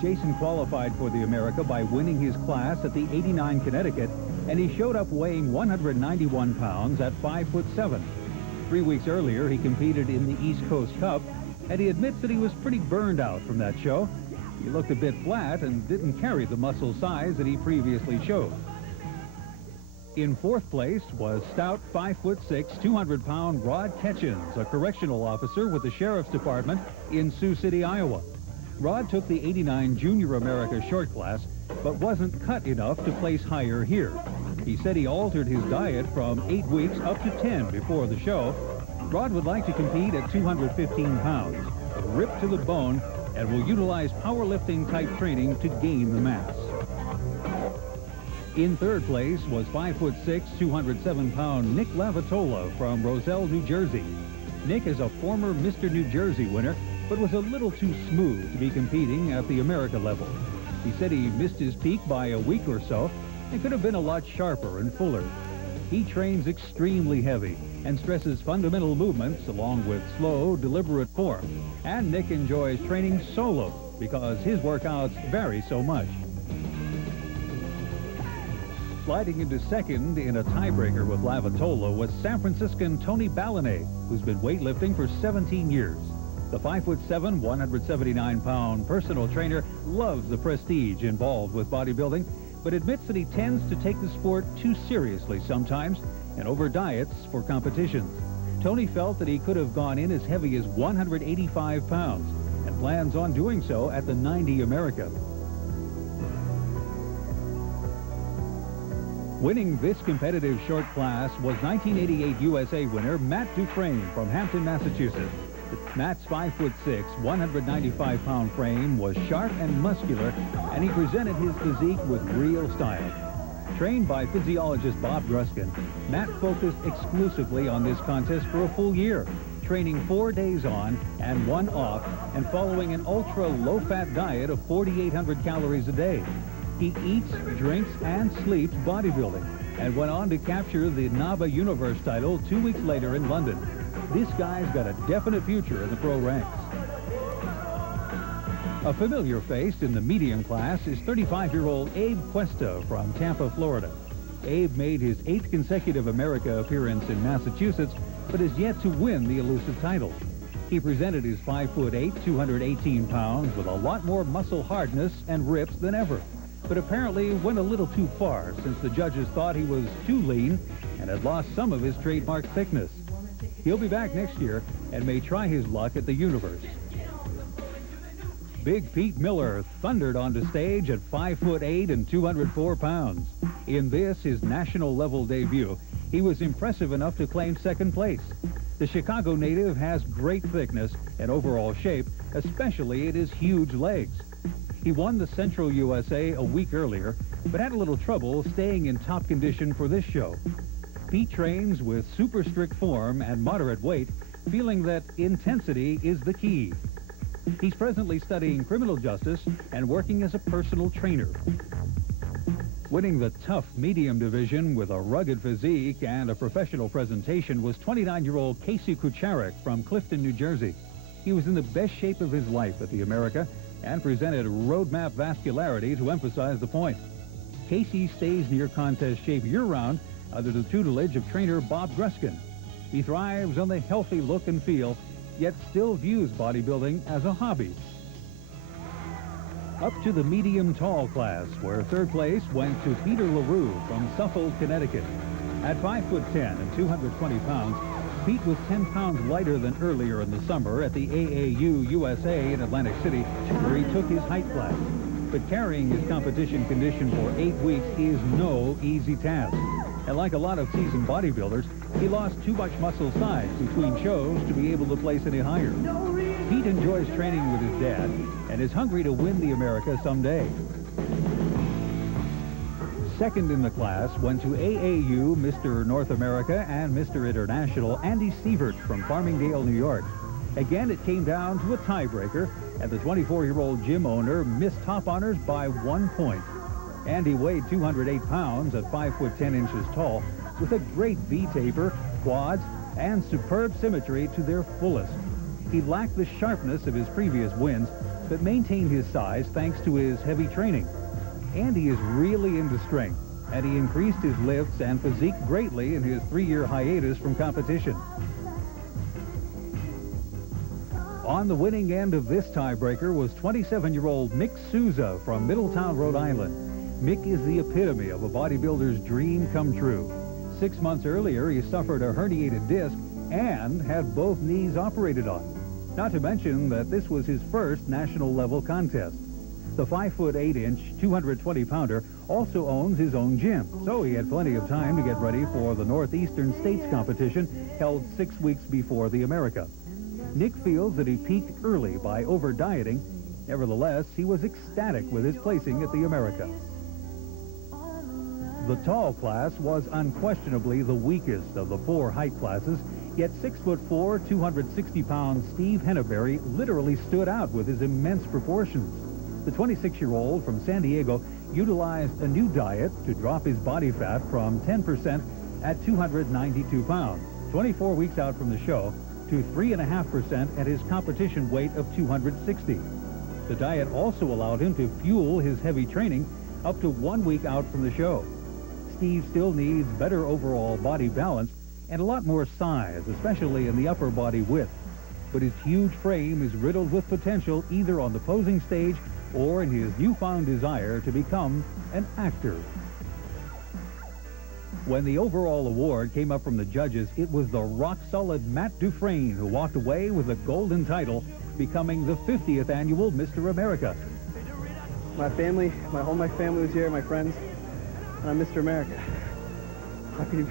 Jason qualified for the America by winning his class at the 89 Connecticut, and he showed up weighing 191 pounds at 5'7". 3 weeks earlier, he competed in the East Coast Cup, and he admits that he was pretty burned out from that show. He looked a bit flat and didn't carry the muscle size that he previously showed. In fourth place was stout 5'6", 200-pound Rod Ketchens, a correctional officer with the Sheriff's Department in Sioux City, Iowa. Rod took the 89 Junior America short class, but wasn't cut enough to place higher here. He said he altered his diet from 8 weeks up to 10 before the show. Rod would like to compete at 215 pounds, ripped to the bone, and will utilize powerlifting-type training to gain the mass. In third place was 5'6", 207-pound Nick Lavatola from Roselle, New Jersey. Nick is a former Mr. New Jersey winner, but was a little too smooth to be competing at the America level. He said he missed his peak by a week or so and could have been a lot sharper and fuller. He trains extremely heavy and stresses fundamental movements along with slow, deliberate form. And Nick enjoys training solo because his workouts vary so much. Sliding into second in a tiebreaker with Lavatola was San Franciscan Tony Ballinet, who's been weightlifting for 17 years. The 5'7", 179-pound personal trainer loves the prestige involved with bodybuilding, but admits that he tends to take the sport too seriously sometimes and over-diets for competitions. Tony felt that he could have gone in as heavy as 185 pounds and plans on doing so at the 90 America. Winning this competitive short class was 1988 USA winner Matt Dufresne from Hampton, Massachusetts. Matt's 5'6", 195-pound frame was sharp and muscular, and he presented his physique with real style. Trained by physiologist Bob Gruskin, Matt focused exclusively on this contest for a full year, training 4 days on and 1 off, and following an ultra-low-fat diet of 4,800 calories a day. He eats, drinks, and sleeps bodybuilding, and went on to capture the NABA Universe title 2 weeks later in London. This guy's got a definite future in the pro ranks. A familiar face in the medium class is 35-year-old Abe Cuesta from Tampa, Florida. Abe made his 8th consecutive America appearance in Massachusetts, but is yet to win the elusive title. He presented his 5'8", 218 pounds with a lot more muscle hardness and rips than ever, but apparently went a little too far since the judges thought he was too lean and had lost some of his trademark thickness. He'll be back next year and may try his luck at the Universe. Big Pete Miller thundered onto stage at 5'8" and 204 pounds. In this, his national-level debut, he was impressive enough to claim second place. The Chicago native has great thickness and overall shape, especially at his huge legs. He won the Central USA a week earlier, but had a little trouble staying in top condition for this show. Pete trains with super strict form and moderate weight, feeling that intensity is the key. He's presently studying criminal justice and working as a personal trainer. Winning the tough medium division with a rugged physique and a professional presentation was 29-year-old Casey Kucharik from Clifton, New Jersey. He was in the best shape of his life at the America and presented roadmap vascularity to emphasize the point. Casey stays near contest shape year-round under the tutelage of trainer Bob Gruskin. He thrives on the healthy look and feel, yet still views bodybuilding as a hobby. Up to the medium-tall class, where third place went to Peter LaRue from Suffolk, Connecticut. At 5'10" and 220 pounds, Pete was 10 pounds lighter than earlier in the summer at the AAU USA in Atlantic City, where he took his height class. But carrying his competition condition for 8 weeks is no easy task. And like a lot of seasoned bodybuilders, he lost too much muscle size between shows to be able to place any higher. Pete enjoys training with his dad and is hungry to win the America someday. Second in the class went to AAU Mr. North America and Mr. International Andy Sievert from Farmingdale, New York. Again, it came down to a tiebreaker, and the 24-year-old gym owner missed top honors by 1 point. Andy weighed 208 pounds at 5'10" inches tall, with a great V-taper, quads, and superb symmetry to their fullest. He lacked the sharpness of his previous wins, but maintained his size thanks to his heavy training. And he is really into strength, and he increased his lifts and physique greatly in his 3-year hiatus from competition. On the winning end of this tiebreaker was 27-year-old Mick Souza from Middletown, Rhode Island. Mick is the epitome of a bodybuilder's dream come true. 6 months earlier, he suffered a herniated disc and had both knees operated on. Not to mention that this was his first national level contest. The 5'8" 220-pounder also owns his own gym, so he had plenty of time to get ready for the Northeastern States competition held 6 weeks before the America. Nick feels that he peaked early by over-dieting. Nevertheless, he was ecstatic with his placing at the America. The tall class was unquestionably the weakest of the 4 height classes, yet 6'4", 260-pound Steve Henneberry literally stood out with his immense proportions. The 26-year-old from San Diego utilized a new diet to drop his body fat from 10% at 292 pounds, 24 weeks out from the show, to 3.5% at his competition weight of 260. The diet also allowed him to fuel his heavy training up to 1 week out from the show. Steve still needs better overall body balance and a lot more size, especially in the upper body width. But his huge frame is riddled with potential either on the posing stage or in his newfound desire to become an actor. When the overall award came up from the judges, it was the rock-solid Matt Dufresne who walked away with the golden title, becoming the 50th annual Mr. America. My family, my family was here, my friends, and I'm Mr. America. How could you...